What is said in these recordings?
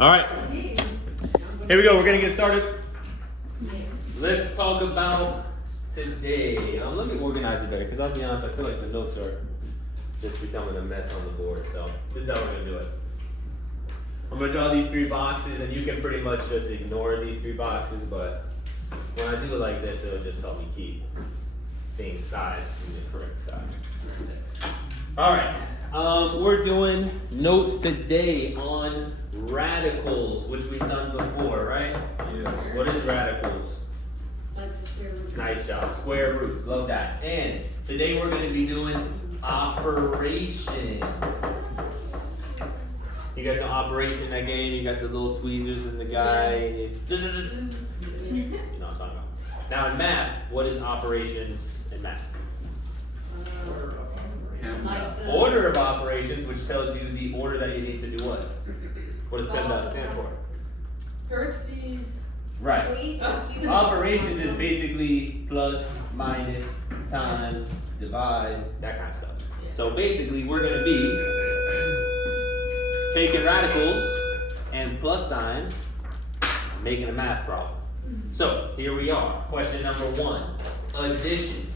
All right, here we go. We're gonna get started. Let's talk about today. Let me organize it better because I'll be honest, I feel like the notes are just becoming a mess on the board. So this is how we're gonna do it. I'm gonna draw these three boxes, and you can pretty much just ignore these three boxes. But when I do it like this, it'll just help me keep things sized in the correct size. All right. We're doing notes today on radicals, which we've done before, right? Yeah. What is radicals? Like the square root. Nice job. Square roots, love that. And today we're going to be doing operations. You guys know operation, that game? You got the little tweezers and the guy. You know what I'm talking about. Now in math, what is operations in math? Like the Order of operations, which tells you the order that you need to do what? What does PEMDAS stand for? Hertz's. Right. Please excuse me. Operations is basically plus, minus, times, divide, that kind of stuff. So basically, we're going to be taking radicals and plus signs, making a math problem. So here we are. Question number 1, addition.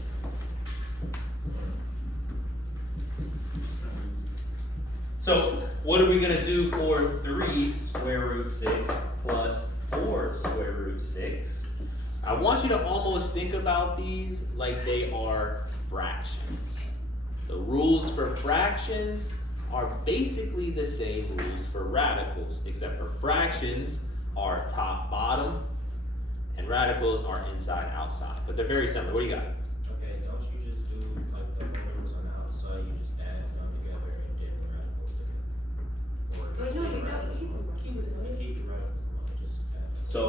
So what are we going to do for 3 square root 6 plus 4 square root 6? I want you to almost think about these like they are fractions. The rules for fractions are basically the same rules for radicals, except for fractions are top, bottom, and radicals are inside, outside. But they're very similar. What do you got? Okay, don't you just do like the numbers on the outside, you just add them together and get the radicals together? Oh, no, you don't. Keep it Or keep the radicals alone, just add them. So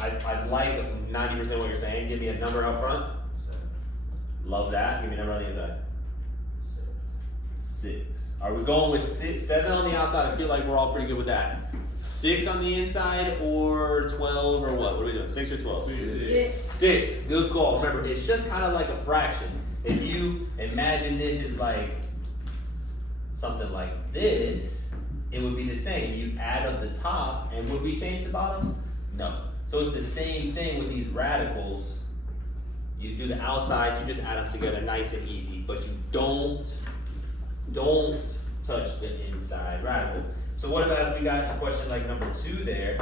I'd like 90% of what you're saying. Give me a number out front. 7, Love that. Give me a number on the inside. 6. 6. Are we going with 6, 7 on the outside? I feel like we're all pretty good with that. 6 on the inside or 12 or what? What are we doing? 6 or 12? 6. Good call. Remember, it's just kind of like a fraction. If you imagine this is like something like this, it would be the same. You add up the top, and would we change the bottoms? No. So it's the same thing with these radicals. You do the outsides, you just add them together nice and easy, but you don't touch the inside radical. So what about if we got a question like number 2 there?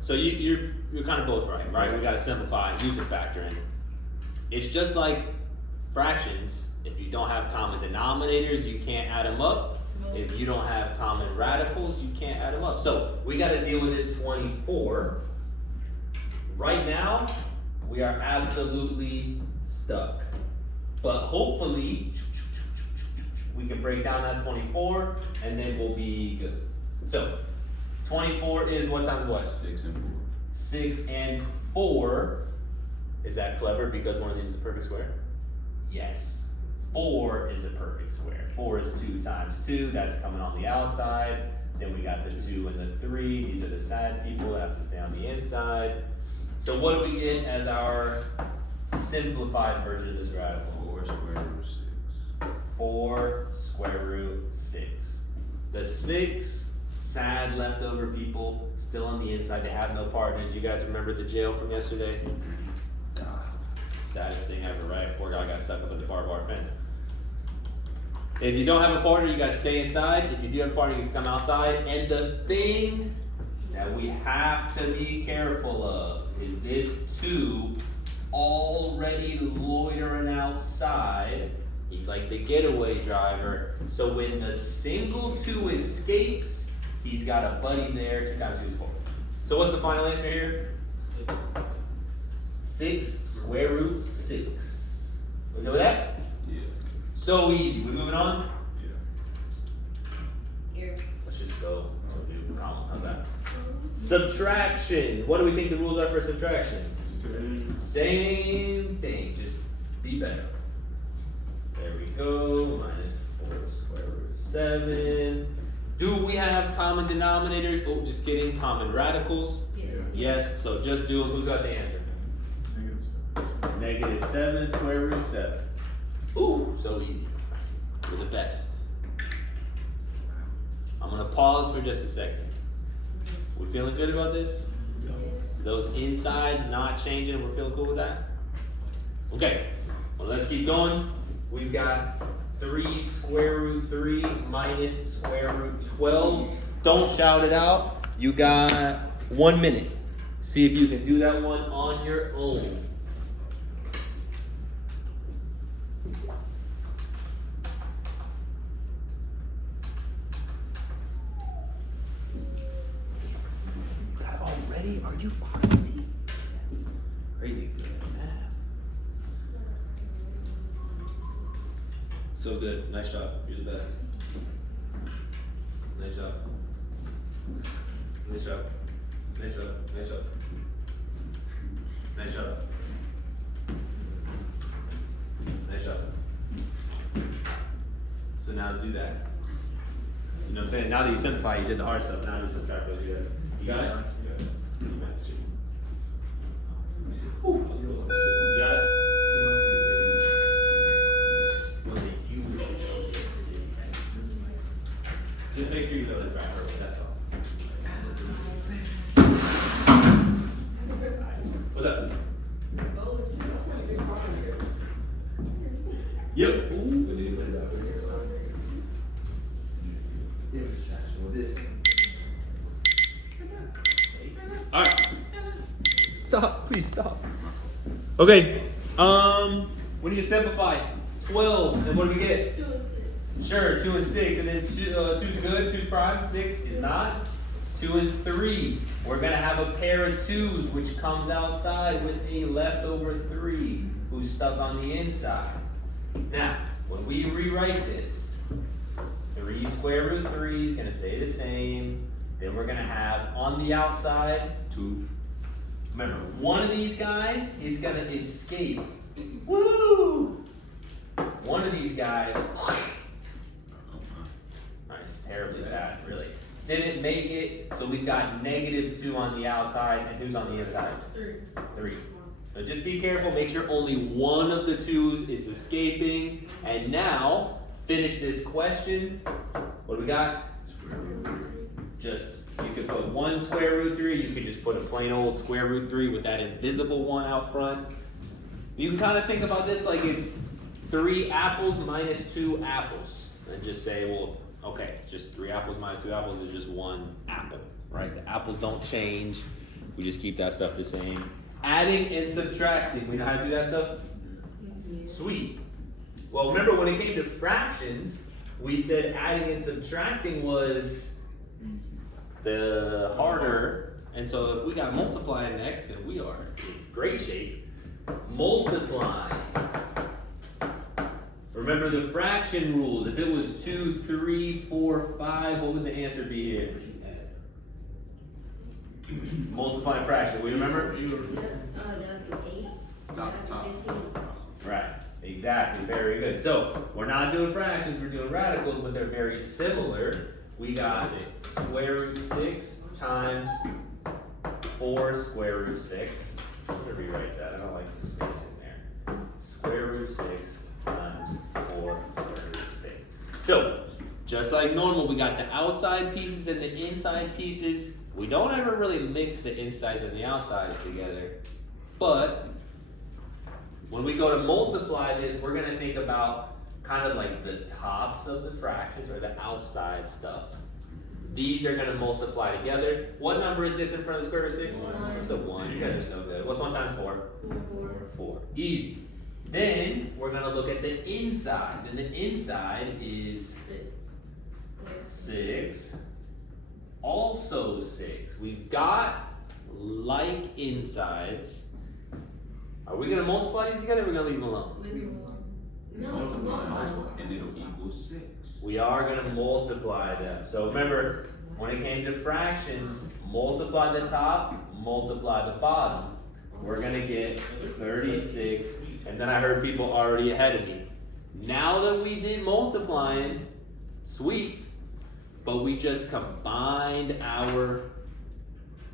So you're kind of both right? We got to simplify, use a factoring. It's just like fractions. If you don't have common denominators, you can't add them up. If you don't have common radicals, you can't add them up. So we got to deal with this 24. Right now, we are absolutely stuck. But hopefully, we can break down that 24, and then we'll be good. So 24 is what times what? 6 and 4. 6 and 4. Is that clever because one of these is a perfect square? Yes. 4 is a perfect square. 4 is 2 times 2. That's coming on the outside. Then we got the 2 and the 3. These are the sad people that have to stay on the inside. So what do we get as our simplified version of this radical? 4 square root 6. 4 square root 6. The 6 sad leftover people still on the inside. They have no partners. You guys remember the jail from yesterday? God, saddest thing ever, right? Poor guy got stuck up in the barbed wire fence. If you don't have a partner, you got to stay inside. If you do have a partner, you can come outside. And the thing that we have to be careful of is this 2 already loitering outside. He's like the getaway driver. So when the single 2 escapes, he's got a buddy there. 2 times 2 is 4. So what's the final answer here? 6 square root 6. We know that? Yeah. So easy. We moving on? Yeah. Here. Let's just go to a new problem. How's that? Subtraction. What do we think the rules are for subtraction? Same thing. Just be better. There we go. Minus 4 square root 7. Do we have common denominators? Oh, just kidding. Common radicals? Yes. Yes. So just do them. Who's got the answer? Negative stuff. Negative 7 square root 7. Ooh, so easy. You're the best. I'm gonna pause for just a second. We feeling good about this? Those insides not changing, we're feeling cool with that? Okay, well let's keep going. We've got 3 square root 3 minus square root 12. Don't shout it out. You got 1 minute. See if you can do that one on your own. Got it already? Are you crazy? Crazy good at math. So good. Nice job. You're the best. Nice job. Nice job. Nice job. Nice job. Nice job. Nice job. So now do that. You know what I'm saying? Now that you simplify, you did the hard stuff. Now you subtract those together. You got it? You managed to. Whew, let's go. You got it? Was it you? Just make sure you know this right, perfect. That's all. What's up? Yep. It's this. Alright. Stop, please stop. Okay. We need to simplify. 12. And what do we get? 2 and 6. Sure, 2 and 6. And then 2's good, 2's prime, 6 is not. 2 and 3. We're gonna have a pair of 2's which comes outside with a leftover 3 who's stuck on the inside. Now, when we rewrite this, 3 square root 3 is gonna stay the same. Then we're gonna have on the outside 2. Remember, one of these guys is gonna escape. Woo! One of these guys, nice, terribly bad, really. Didn't make it, so we've got -2 on the outside, and who's on the inside? 3. So just be careful, make sure only one of the 2's is escaping. And now, finish this question. What do we got? Just, you could put 1 square root 3, you could just put a plain old square root 3 with that invisible 1 out front. You can kind of think about this like it's 3 apples minus 2 apples. And just say, well, okay, just 3 apples minus 2 apples is just 1 apple, right? The apples don't change. We just keep that stuff the same. Adding and subtracting, we know how to do that stuff? Sweet. Well, remember when it came to fractions, we said adding and subtracting was the harder. And so if we got multiplying next, then we are in great shape. Multiply. Remember the fraction rules. If it was 2, 3, 4, 5, what would the answer be here? Multiply fraction. We remember? That would be 8. Top. Right. Exactly. Very good. So we're not doing fractions. We're doing radicals, but they're very similar. We got square root 6 times 4 square root 6. I'm gonna rewrite that. I don't like the space in there. Square root 6 times 4 square root 6. So just like normal, we got the outside pieces and the inside pieces. We don't ever really mix the insides and the outsides together, but when we go to multiply this, we're gonna think about kind of like the tops of the fractions or the outside stuff. These are gonna multiply together. What number is this in front of the square root of 6? 1. It's a 1. You guys are so good. What's 1 times 4? 4. 4. Easy. Then we're gonna look at the insides, and the inside is 6. Also 6. We've got like insides. Are we gonna multiply these together or are we gonna leave them alone? No. And it'll equal 6. We are gonna multiply them. So remember, when it came to fractions, multiply the top, multiply the bottom. We're gonna get 36, and then I heard people already ahead of me. Now that we did multiplying, sweet, but we just combined our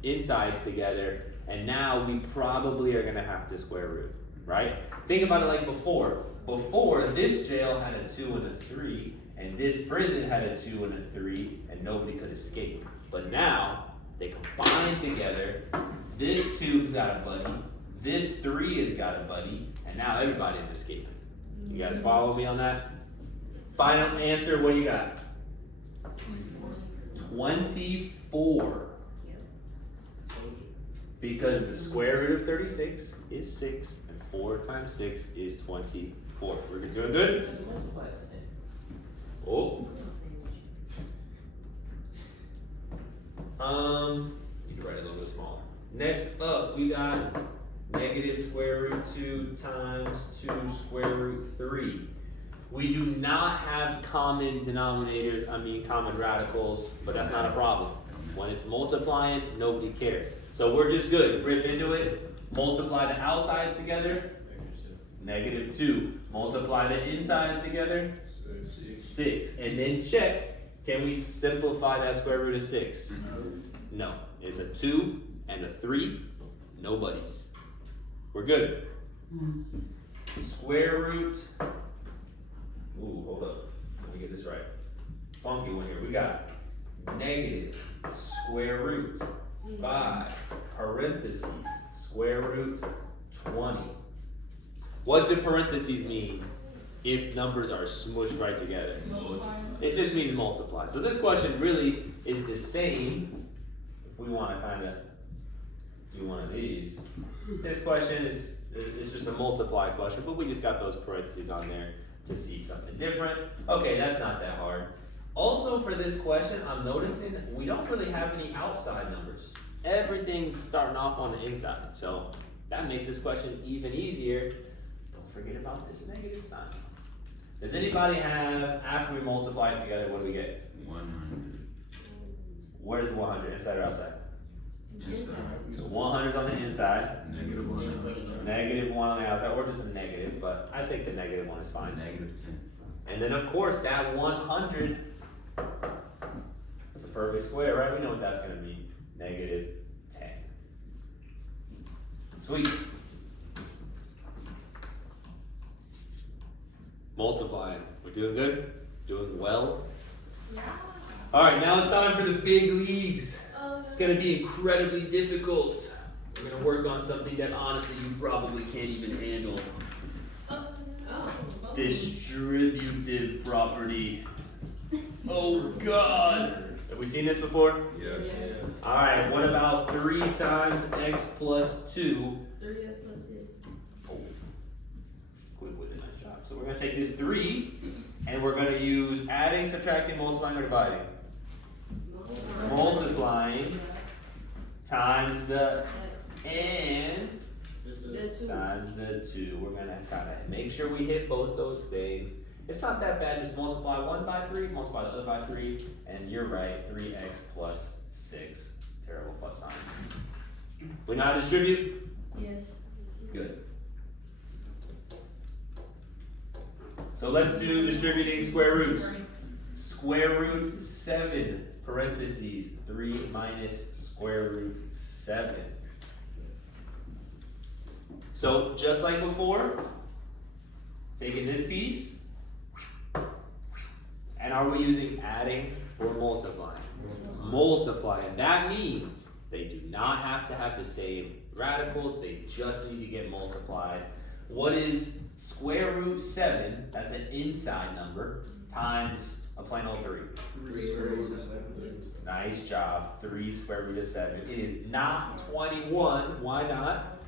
insides together, and now we probably are gonna have to square root. right? Think about it like before. Before, this jail had a 2 and a 3, and this prison had a 2 and a 3, and nobody could escape. But now, they combine together. This 2's got a buddy, this 3 has got a buddy, and now everybody's escaping. You guys follow me on that? Final answer, what do you got? 24. Told you. Because the square root of 36 is 6, and 4 times 6 is 24. We're doing good? Oh. Need to write it a little bit smaller. Next up, we got negative square root 2 times 2 square root 3. We do not have common denominators, common radicals, but that's not a problem. When it's multiplying, nobody cares. So we're just good. Rip into it. Multiply the outsides together. Negative 2. Multiply the insides together. 6. And then check. Can we simplify that square root of 6? No. It's a 2 and a 3. No buddies. We're good. Square root. Ooh, hold up. Let me get this right. Funky one here. We got negative square root 5 parentheses square root 20. What do parentheses mean if numbers are smushed right together? It just means multiply. So this question really is the same. If we want to kind of do one of these, this question is it's just a multiply question, but we just got those parentheses on there to see something different. Okay, that's not that hard. Also for this question, I'm noticing we don't really have any outside numbers. Everything's starting off on the inside. So that makes this question even easier. Don't forget about this negative sign. Does anybody have, after we multiply together, what do we get? 100. Where's the 100? Inside or outside? Inside. So 100's on the inside, Negative 1. negative 1 on the outside, or just a negative, but I think the negative one is fine. Negative 10. And then of course that 100, that's a perfect square, right? We know what that's gonna be, negative 10. Sweet. Multiplying, we're doing good? Doing well? Yeah. Alright, now it's time for the big leagues. It's gonna be incredibly difficult. We're gonna work on something that honestly you probably can't even handle. Distributive property. Oh God! Have we seen this before? Yes. Alright, what about 3 times x plus 2? 3x plus 6. Oh, quick with it, nice job. So we're gonna take this 3 and we're gonna use adding, subtracting, multiplying, or dividing. Multiplying times the and times the 2. We're gonna kind of make sure we hit both those things. It's not that bad, just multiply 1 by 3, multiply the other by 3, and you're right, 3x plus 6. Terrible plus sign. We know how to distribute? Yes. Good. So let's do distributing square roots. Square root 7, parentheses, 3 minus square root 7. So just like before, taking this piece, and are we using adding or multiplying? Multiplying. That means they do not have to have the same radicals, they just need to get multiplied. What is square root 7, that's an inside number, times a plain old 3? 3 square root of 7. Nice job, 3 square root of 7. It is not 21, why not?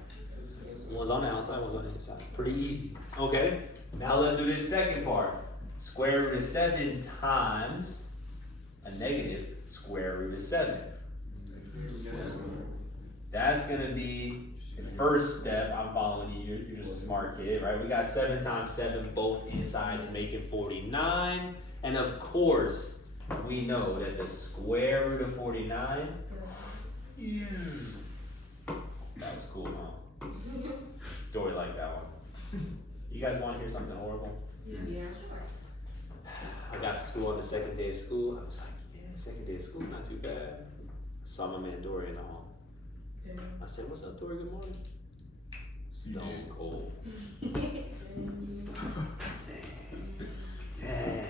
One's on the outside, one's on the inside. Pretty easy. Okay, now let's do this second part. Square root of 7 times a negative square root of 7. 7. That's gonna be the first step. I'm following you, you're just a smart kid, right? We got 7 times 7, both insides making 49. And of course, we know that the square root of 49, that was cool, huh? Dory liked that one. You guys wanna hear something horrible? Yeah. I got to school on the second day of school. I was like, yeah, second day of school, not too bad. Saw my man Dory in the hall. I said, what's up, Dory? Good morning. Stone cold. Dang.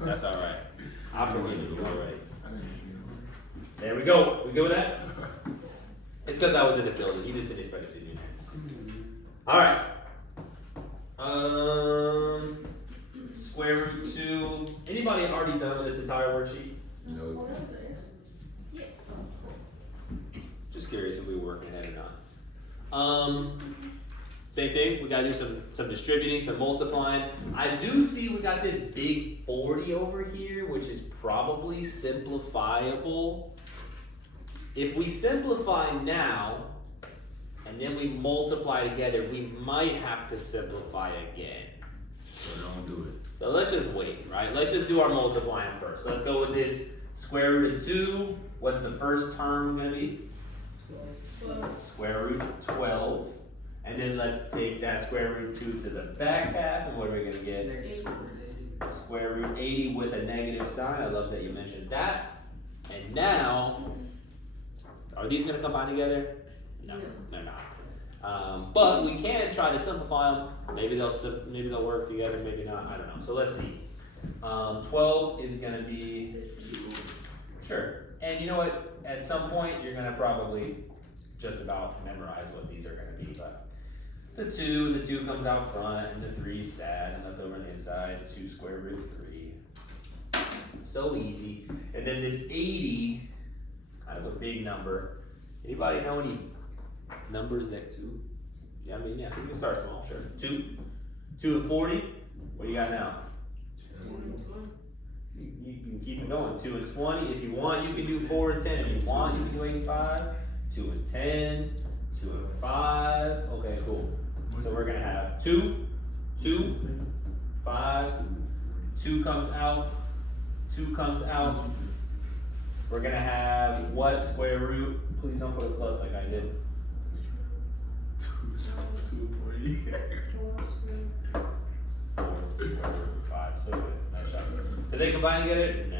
That's alright. I forgive you already. I didn't see him. There we go. We good with that? It's because I was in the building. You just didn't expect to see me there. Alright. Square root 2. Anybody already done with this entire worksheet? No. Just curious if we were working ahead or not. Same thing, we gotta do some distributing, some multiplying. I do see we got this big 40 over here, which is probably simplifiable. If we simplify now, and then we multiply together, we might have to simplify again. So don't do it. So let's just wait, right? Let's just do our multiplying first. Let's go with this square root of 2. What's the first term gonna be? Square root of 12. And then let's take that square root 2 to the back half, and what are we gonna get? Square root 80 with a negative sign. I love that you mentioned that. And now, are these gonna combine together? No, they're not. But we can try to simplify them. Maybe they'll work together, maybe not, I don't know. So let's see. 12 is gonna be, sure. And you know what, at some point, you're gonna probably just about memorize what these are gonna be, but the 2 comes out front, and the 3 is sad, and left over on the inside, 2 square root 3. So easy. And then this 80, kind of a big number. Anybody know any numbers that 2? Yeah, I mean, yeah, we can start small, sure. 2 and 40, what do you got now? You can keep it going. 2 and 20. If you want, you can do 4 and 10. If you want, you can do 85. 2 and 10. 2 and 5. Okay, cool. So we're gonna have 2, 5. 2 comes out. 2 comes out. We're gonna have what square root? Please don't put a plus like I did. 240. 4 square root 5. So good. Nice job. Did they combine together? Nah.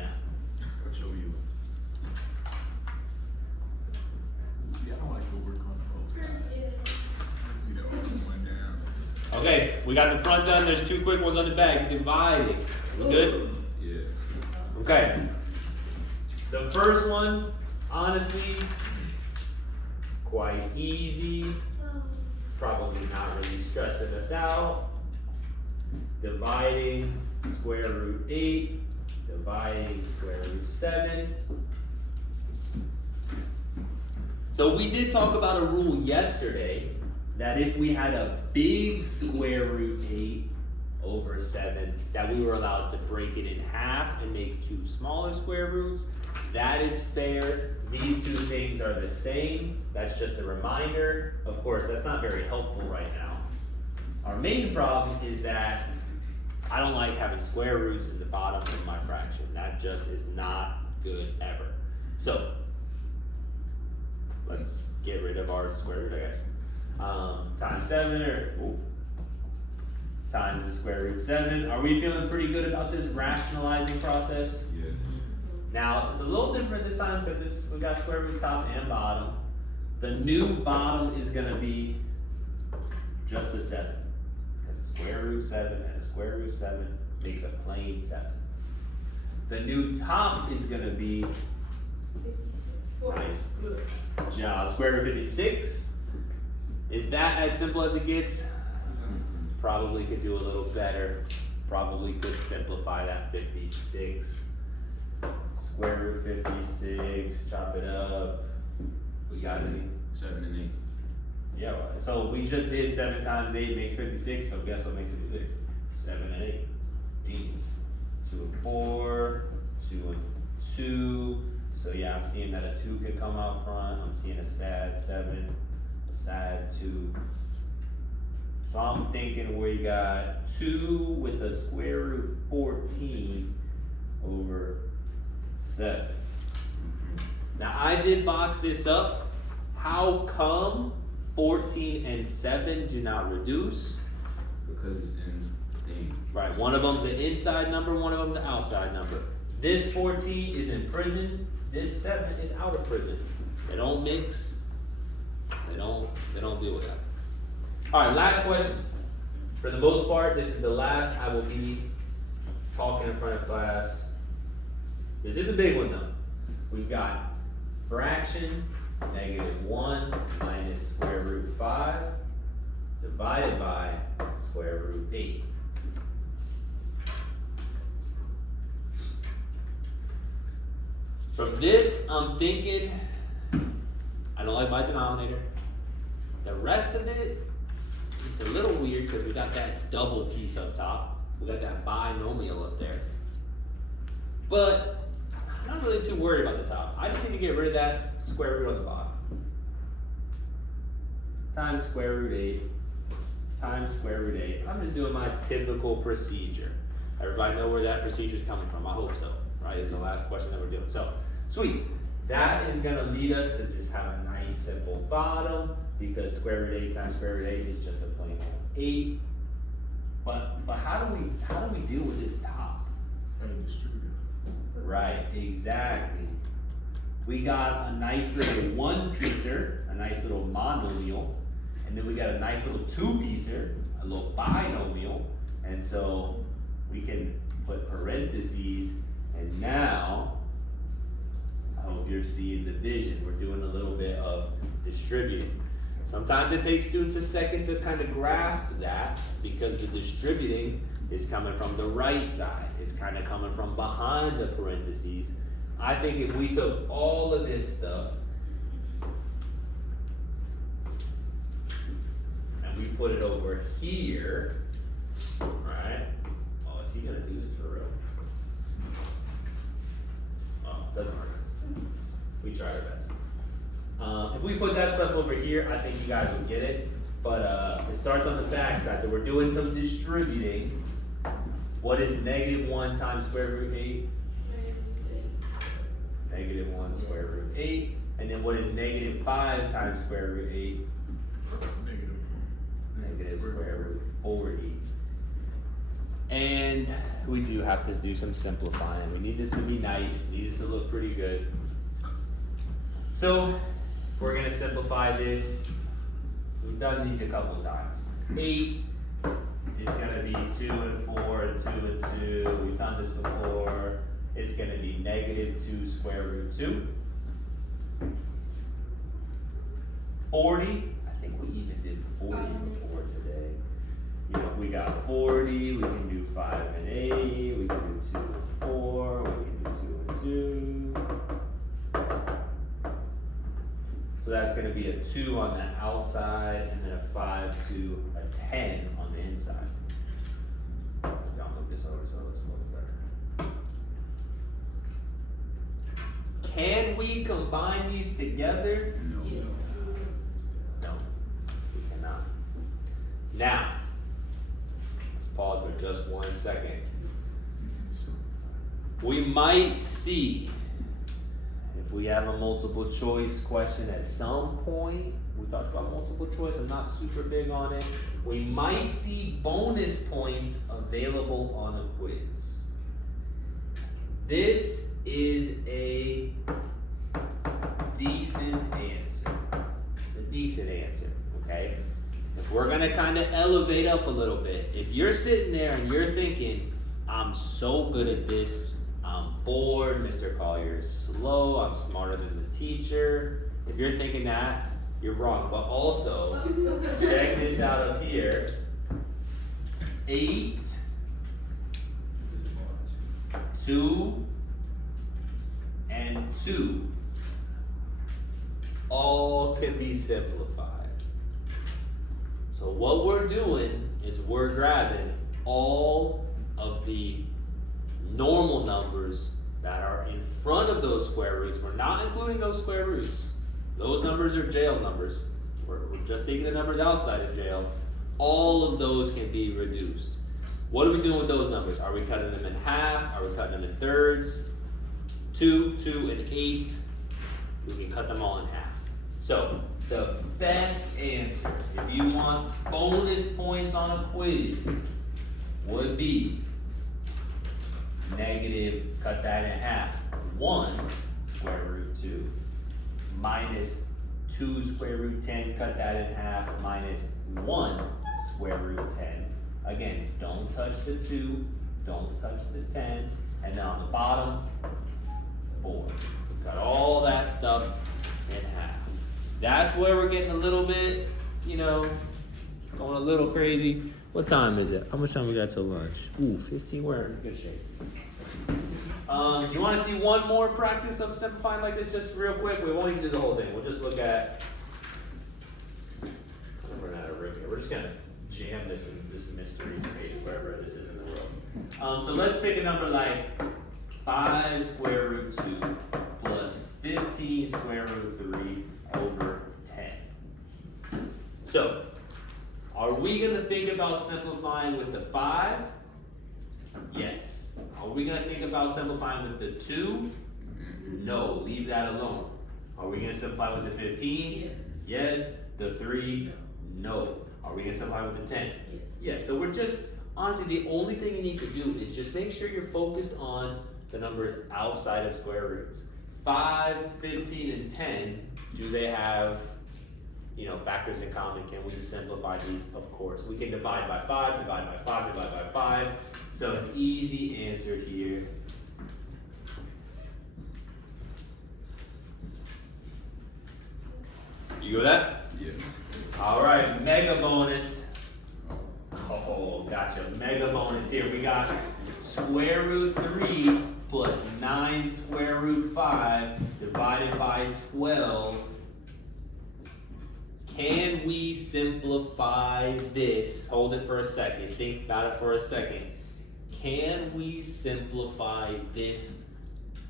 I'll show you. See, I don't like to work on both sides. I just need to open one down. Okay, we got the front done. There's 2 quick ones on the back. Dividing. We good? Yeah. Okay. The first one, honestly, quite easy. Probably not really stressing us out. Dividing square root 8, dividing square root 7. So we did talk about a rule yesterday that if we had a big square root 8 over 7, that we were allowed to break it in half and make 2 smaller square roots. That is fair. These 2 things are the same. That's just a reminder. Of course, that's not very helpful right now. Our main problem is that I don't like having square roots in the bottom of my fraction. That just is not good ever. So, let's get rid of our square root, I guess. Times 7, or times the square root 7. Are we feeling pretty good about this rationalizing process? Yeah. Now, it's a little different this time because we got square roots top and bottom. The new bottom is gonna be just a 7. Because a square root 7 and a square root 7 makes a plain 7. The new top is gonna be, nice job, square root 56. Is that as simple as it gets? Probably could do a little better. Probably could simplify that 56. Square root 56, chop it up. We got any? 7 and 8. Yeah, well, so we just did 7 times 8 makes 56, so guess what makes 56? 7 and 8. Genius. 2 and 4, 2 and 2. So yeah, I'm seeing that a 2 could come out front. I'm seeing a sad 7, a sad 2. So I'm thinking we got 2 with a square root 14 over 7. Now I did box this up. How come 14 and 7 do not reduce? Because it's in thing. Right, one of them's an inside number, one of them's an outside number. This 14 is in prison, this 7 is out of prison. They don't mix, they don't deal with that. Alright, last question. For the most part, this is the last I will be talking in front of class. This is a big one though. We've got fraction -1 minus square root 5 divided by square root 8. From this, I'm thinking, I don't like my denominator. The rest of it, it's a little weird because we got that double piece up top. We got that binomial up there. But I'm not really too worried about the top. I just need to get rid of that square root on the bottom. Times square root 8 times square root 8. I'm just doing my typical procedure. Everybody know where that procedure is coming from? I hope so, right? It's the last question that we're doing. So, sweet. That is gonna lead us to just have a nice simple bottom because square root 8 times square root 8 is just a plain old 8. But how do we deal with this top? And distribute it. Right, exactly. We got a nice little one-piecer, a nice little monomial, and then we got a nice little two-piecer, a little binomial, and so we can put parentheses, and now, I hope you're seeing the vision. We're doing a little bit of distributing. Sometimes it takes students a second to kind of grasp that because the distributing is coming from the right side. It's kind of coming from behind the parentheses. I think if we took all of this stuff and we put it over here, right? Oh, is he gonna do this for real? Oh, doesn't work. We tried our best. If we put that stuff over here, I think you guys will get it. But it starts on the back side, so we're doing some distributing. What is -1 times square root 8? -1 square root 8. And then what is -5 times square root 8? Negative square root 40. And we do have to do some simplifying. We need this to be nice, need this to look pretty good. So we're gonna simplify this. We've done these a couple of times. 8 is gonna be 2 and 4 and 2 and 2. We've done this before. It's gonna be -2 square root 2. 40, I think we even did 40 before today. You know, we got 40, we can do 5 and 8, we can do 2 and 4, we can do 2 and 2. So that's gonna be a 2 on the outside and then a 5 to a 10 on the inside. I'll move this over so it looks a little better. Can we combine these together? Yes. No, we cannot. Now, let's pause for just 1 second. We might see if we have a multiple choice question at some point. We talked about multiple choice, I'm not super big on it. We might see bonus points available on a quiz. This is a decent answer. It's a decent answer, okay? If we're gonna kind of elevate up a little bit, if you're sitting there and you're thinking, I'm so good at this, I'm bored, Mr. Collier is slow, I'm smarter than the teacher. If you're thinking that, you're wrong. But also, check this out up here. 8, 2, and 2 all can be simplified. So what we're doing is we're grabbing all of the normal numbers that are in front of those square roots. We're not including those square roots. Those numbers are jail numbers. We're just taking the numbers outside of jail. All of those can be reduced. What are we doing with those numbers? Are we cutting them in half? Are we cutting them in thirds? 2, 2, and 8. We can cut them all in half. So, the best answer, if you want bonus points on a quiz, would be negative, cut that in half, 1 square root 2 minus 2 square root 10, cut that in half, minus 1 square root 10. Again, don't touch the 2, don't touch the 10, and then on the bottom, 4. Cut all that stuff in half. That's where we're getting a little bit, you know, going a little crazy. What time is it? How much time we got till lunch? Ooh, 15, we're in good shape. You wanna see one more practice of simplifying like this, just real quick? We won't even do the whole thing, we'll just look at, we're not a room here, we're just gonna jam this in this mystery space, wherever this is in the world. So let's pick a number like 5 square root 2 plus 15 square root 3 over 10. So, are we gonna think about simplifying with the 5? Yes. Are we gonna think about simplifying with the 2? No, leave that alone. Are we gonna simplify with the 15? Yes. The 3? No. Are we gonna simplify with the 10? Yes. So we're just, honestly, the only thing you need to do is just make sure you're focused on the numbers outside of square roots. 5, 15, and 10, do they have, you know, factors in common? Can we simplify these? Of course. We can divide by 5, divide by 5, divide by 5. So an easy answer here. You go with that? Yeah. All right, mega bonus. Oh, gotcha. Mega bonus here. We got square root 3 plus 9 square root 5 divided by 12. Can we simplify this? Hold it for a second. Think about it for a second. Can we simplify this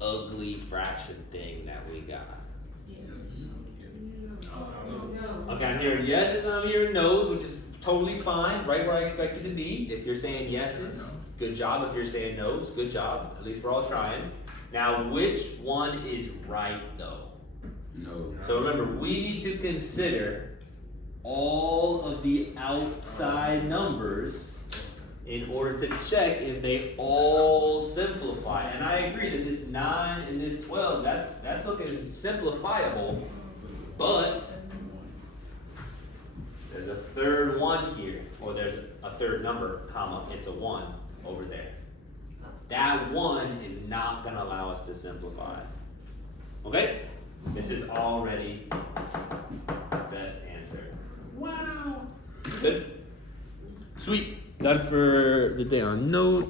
ugly fraction thing that we got? No. Okay, I'm hearing yeses and I'm hearing no's, which is totally fine, right where I expect it to be. If you're saying yeses, good job. If you're saying no's, good job. At least we're all trying. Now, which one is right though? No. So remember, we need to consider all of the outside numbers in order to check if they all simplify. And I agree that this 9 and this 12, that's looking simplifiable, but there's a third one here, or there's a third number, comma, it's a 1 over there. That 1 is not gonna allow us to simplify. Okay? This is already best answer. Wow. Good. Sweet. Done for the day on note.